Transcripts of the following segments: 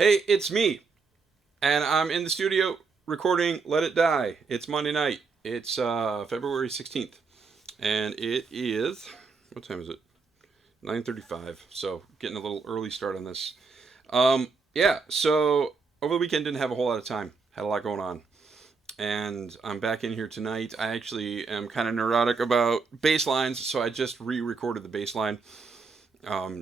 Hey, it's me, and I'm in the studio recording Let It Die. It's Monday night. It's February 16th, and it is, what time is it? 9:35. So getting a little early start on this. Yeah, so over the weekend didn't have a whole lot of time. Had a lot going on. And I'm back in here tonight. I actually am kind of neurotic about bass lines, so I just re-recorded the bass line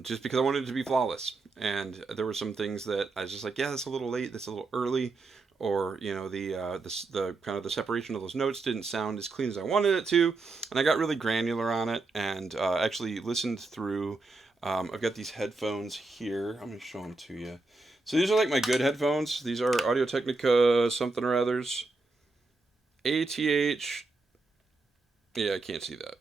just because I wanted it to be flawless. And there were some things that I was just like, yeah, that's a little late, that's a little early, or the kind of the separation of those notes didn't sound as clean as I wanted it to, and I got really granular on it and actually listened through. I've got these headphones here. I'm gonna show them to you. So these are like my good headphones. These are Audio Technica something or others. ATH. Yeah, I can't see that.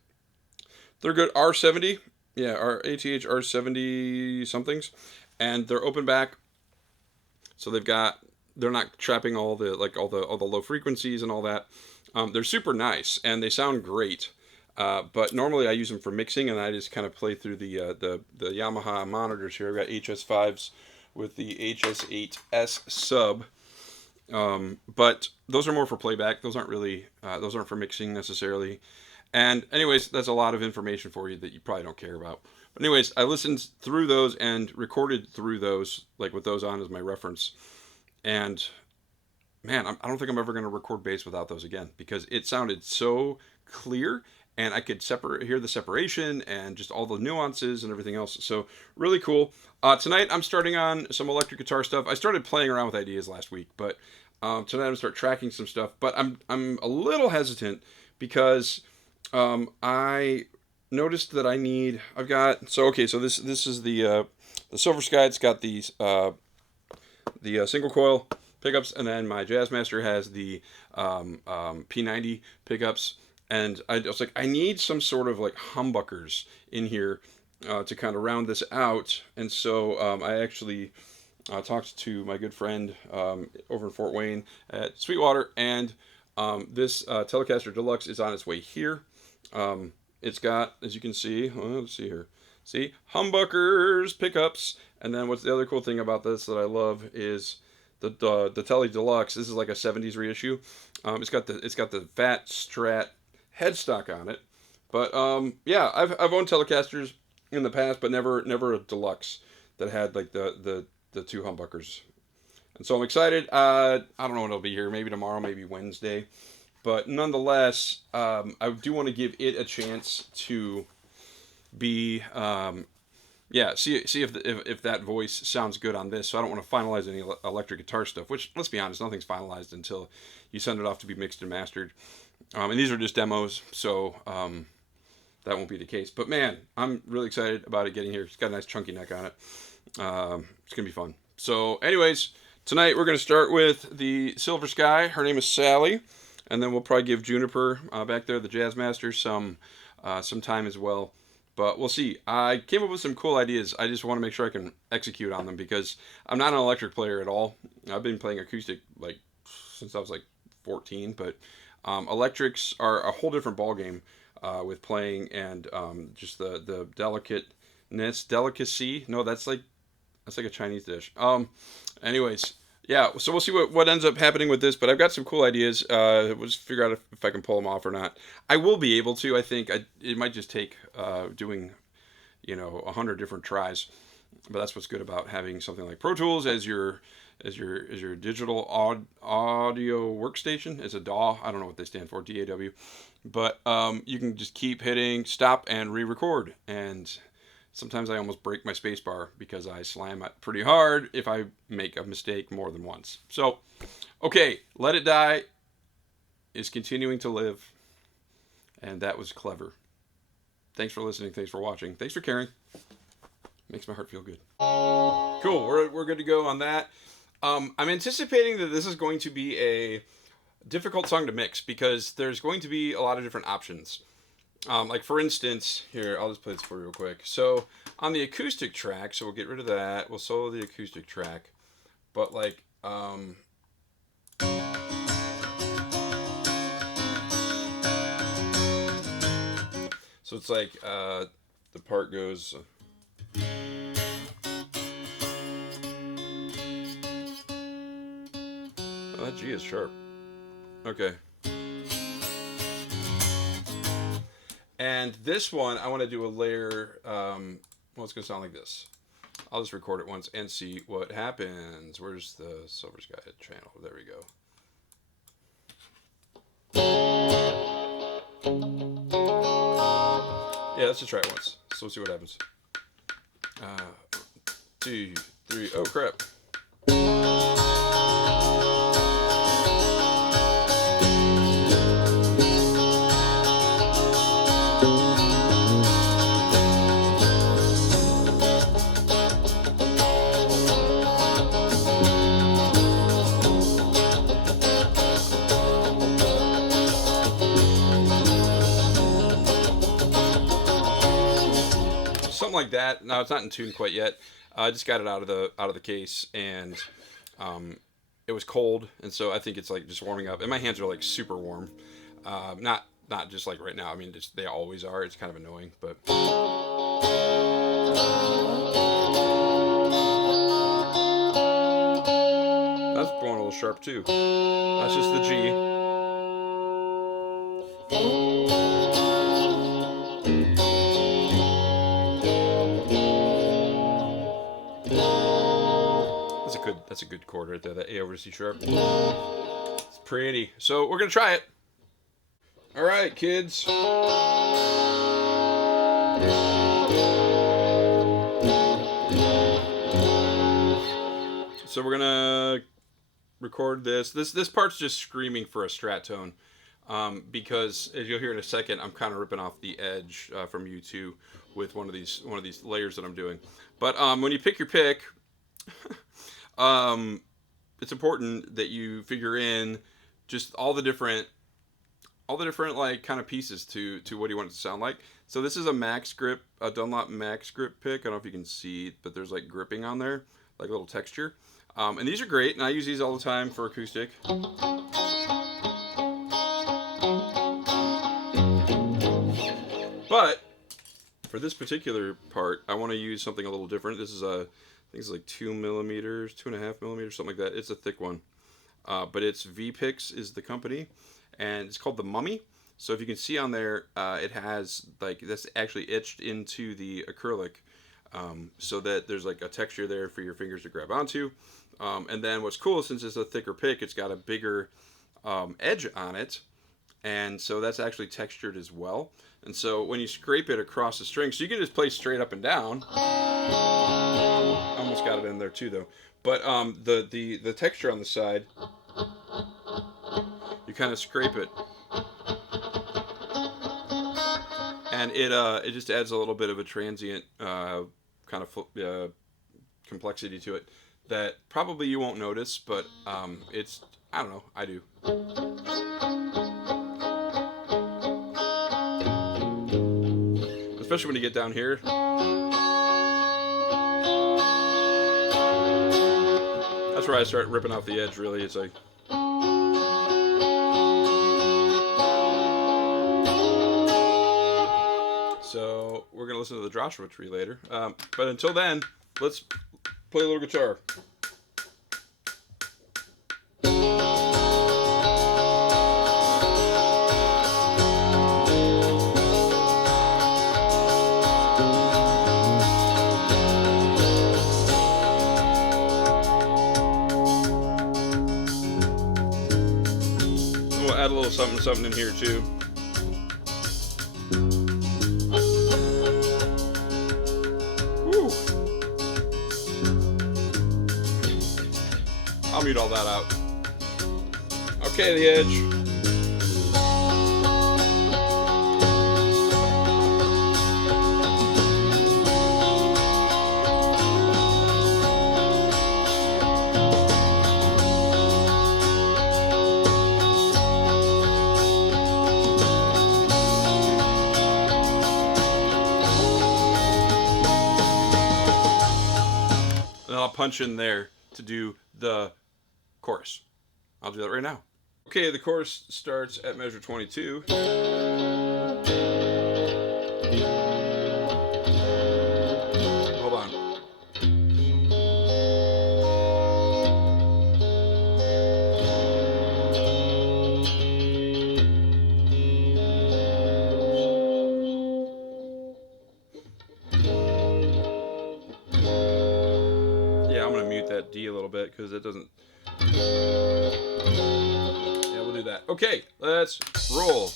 They're good. R70. Yeah, our ATH R70 somethings, and they're open back, so they're not trapping all the low frequencies and all that. They're super nice and they sound great. But normally I use them for mixing, and I just kind of play through the Yamaha monitors here. I've got HS5s with the HS8S sub. But those are more for playback. Those aren't for mixing necessarily. And anyways, that's a lot of information for you that you probably don't care about. But anyways, I listened through those and recorded through those, like with those on as my reference. And man, I don't think I'm ever going to record bass without those again because it sounded so clear, and I could hear the separation and just all the nuances and everything else. So really cool. Tonight I'm starting on some electric guitar stuff. I started playing around with ideas last week, but tonight I'm gonna start tracking some stuff. But I'm a little hesitant because I noticed that I've got so this is the Silver Sky. It's got the single coil pickups, and then my Jazzmaster has the P90 pickups. And I was like, I need some sort of like humbuckers in here to kind of round this out. And so I actually talked to my good friend over in Fort Wayne at Sweetwater, and this Telecaster Deluxe is on its way here. It's got, as you can see, let's see here. See, humbuckers, pickups, and then what's the other cool thing about this that I love is the Tele Deluxe. This is like a '70s reissue. It's got the fat Strat headstock on it, but yeah, I've owned Telecasters in the past, but never a Deluxe that had like the two humbuckers. And so I'm excited. I don't know when it'll be here. Maybe tomorrow, maybe Wednesday. But nonetheless, I do want to give it a chance to be yeah, see if that voice sounds good on this. So I don't want to finalize any electric guitar stuff, which, let's be honest, nothing's finalized until you send it off to be mixed and mastered. And these are just demos, so that won't be the case. But man, I'm really excited about it getting here. It's got a nice chunky neck on it. It's gonna be fun. So anyways, tonight we're gonna start with the Silver Sky. Her name is Sally, and then we'll probably give Juniper back there, the Jazzmaster, some time as well. But we'll see. I came up with some cool ideas. I just want to make sure I can execute on them because I'm not an electric player at all. I've been playing acoustic like since I was like 14, but electrics are a whole different ballgame with playing and just the delicacy. No, that's like a Chinese dish. Anyways, yeah. So we'll see what ends up happening with this. But I've got some cool ideas. We'll just figure out if I can pull them off or not. I will be able to. I think it might just take doing 100 different tries. But that's what's good about having something like Pro Tools as your digital audio workstation. It's a DAW. I don't know what they stand for. DAW. But you can just keep hitting stop and re-record. And sometimes I almost break my spacebar because I slam it pretty hard if I make a mistake more than once. So, okay, Let It Die is continuing to live, and that was clever. Thanks for listening. Thanks for watching. Thanks for caring. Makes my heart feel good. Cool. We're good to go on that. I'm anticipating that this is going to be a difficult song to mix because there's going to be a lot of different options. Like for instance, here, I'll just play this for you real quick. So on the acoustic track, so we'll get rid of that. We'll solo the acoustic track. But like, so it's like, the part goes, Oh, that G is sharp. Okay. And this one, I want to do a layer. Well, it's going to sound like this. I'll just record it once and see what happens. Where's the Silver Sky channel? There we go. Yeah, let's just try it once. So we'll see what happens. 2, 3. Oh, crap. Something like that. No, it's not in tune quite yet. I just got it out of the case, and it was cold, and so I think it's like just warming up. And my hands are like super warm. Not just like right now. I mean, just they always are. It's kind of annoying, but. That's going a little sharp too. That's just the G. That's a good chord right there. That A over C sharp. It's pretty. So we're gonna try it. All right, kids. So we're gonna record this. This part's just screaming for a strat tone, because as you'll hear in a second, I'm kind of ripping off the edge from U2 with one of these layers that I'm doing. But when you pick your pick, it's important that you figure in just all the different like kind of pieces to what you want it to sound like. So this is a max grip, a Dunlop max grip pick. I don't know if you can see, but there's like gripping on there, like a little texture. And these are great, and I use these all the time for acoustic. But for this particular part, I want to use something a little different. This is I think it's like 2 millimeters, 2.5 millimeters, something like that. It's a thick one. But it's Pt6 is the company, and it's called the Mummy. So if you can see on there, it has like that's actually etched into the acrylic, so that there's like a texture there for your fingers to grab onto. And then what's cool, since it's a thicker pick, it's got a bigger edge on it, and so that's actually textured as well. And so when you scrape it across the string, so you can just play straight up and down. Almost got it in there too, though. But the texture on the side, you kind of scrape it, and it just adds a little bit of a transient kind of complexity to it that probably you won't notice, but it's, I don't know, I do. Especially when you get down here. That's where I start ripping off the edge, really. It's like. So we're going to listen to the Joshua Tree later. But until then, let's play a little guitar. We'll add a little something in here too. Woo. I'll mute all that out. Okay, the edge. And I'll punch in there to do the chorus. I'll do that right now. Okay, the chorus starts at measure 22. Hold on. D a little bit because it doesn't. Yeah, we'll do that. Okay, let's roll.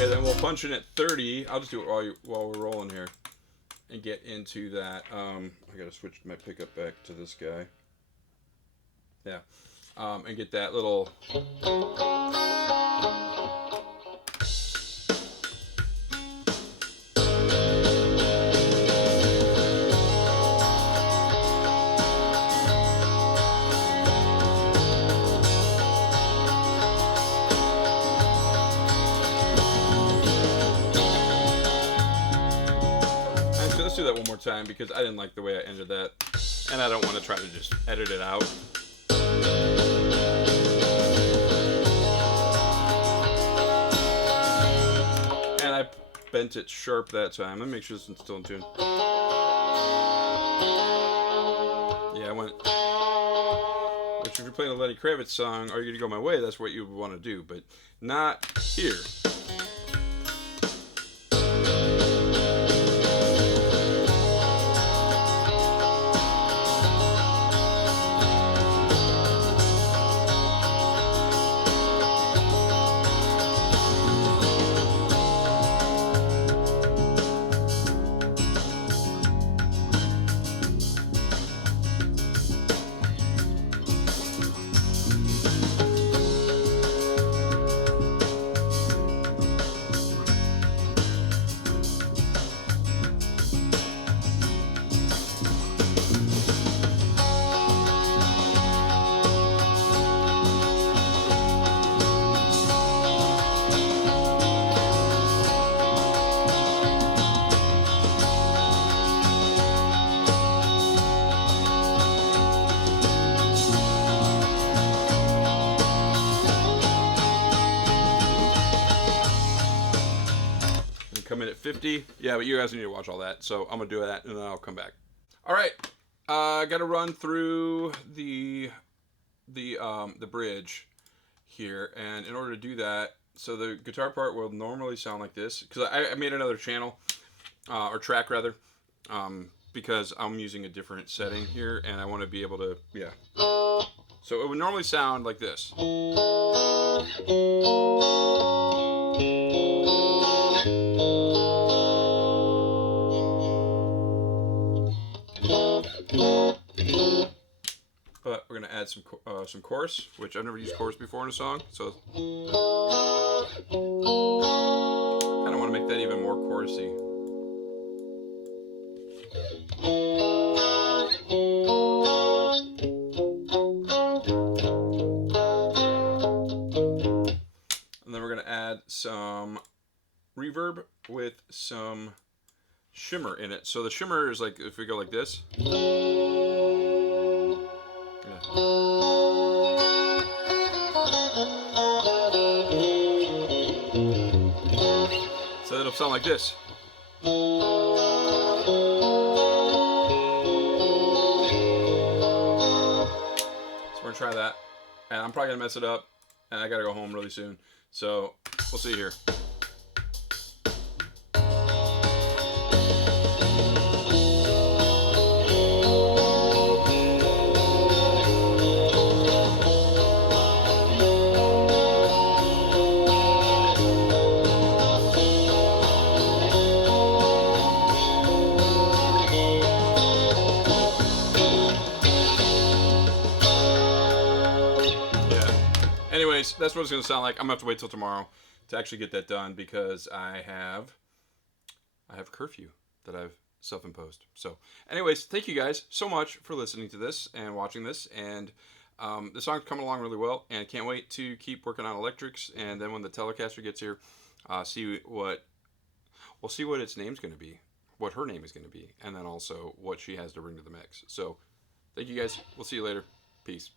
Okay, then we'll punch in at 30. I'll just do it while we're rolling here and get into that. I gotta switch my pickup back to this guy. Yeah, and get that little. Actually, let's do that one more time because I didn't like the way I ended that, and I don't want to try to just edit it out. And I bent it sharp that time. Let me make sure this is still in tune. Yeah, I went. Which, if you're playing a Lenny Kravitz song, Are You Gonna Go My Way, that's what you would want to do, but not here. Come in at 50. Yeah, but you guys need to watch all that. So I'm going to do that and then I'll come back. All right. I got to run through the bridge here. And in order to do that, so the guitar part will normally sound like this. Because I made another channel, or track rather, because I'm using a different setting here. And I want to be able to, yeah. So it would normally sound like this. But we're gonna add some chorus, which I've never used chorus before in a song, so kind of want to make that even more chorusy. And then we're gonna add some reverb with some shimmer in it. So the shimmer is like if we go like this. So it'll sound like this. So we're gonna try that, and I'm probably gonna mess it up, and I gotta go home really soon. So we'll see here. Anyways, that's what it's going to sound like. I'm going to have to wait till tomorrow to actually get that done because I have a curfew that I've self-imposed. So anyways, thank you guys so much for listening to this and watching this. And the song's coming along really well. And I can't wait to keep working on electrics. And then when the Telecaster gets here, we'll see what its name's going to be, what her name is going to be, and then also what she has to bring to the mix. So thank you guys. We'll see you later. Peace.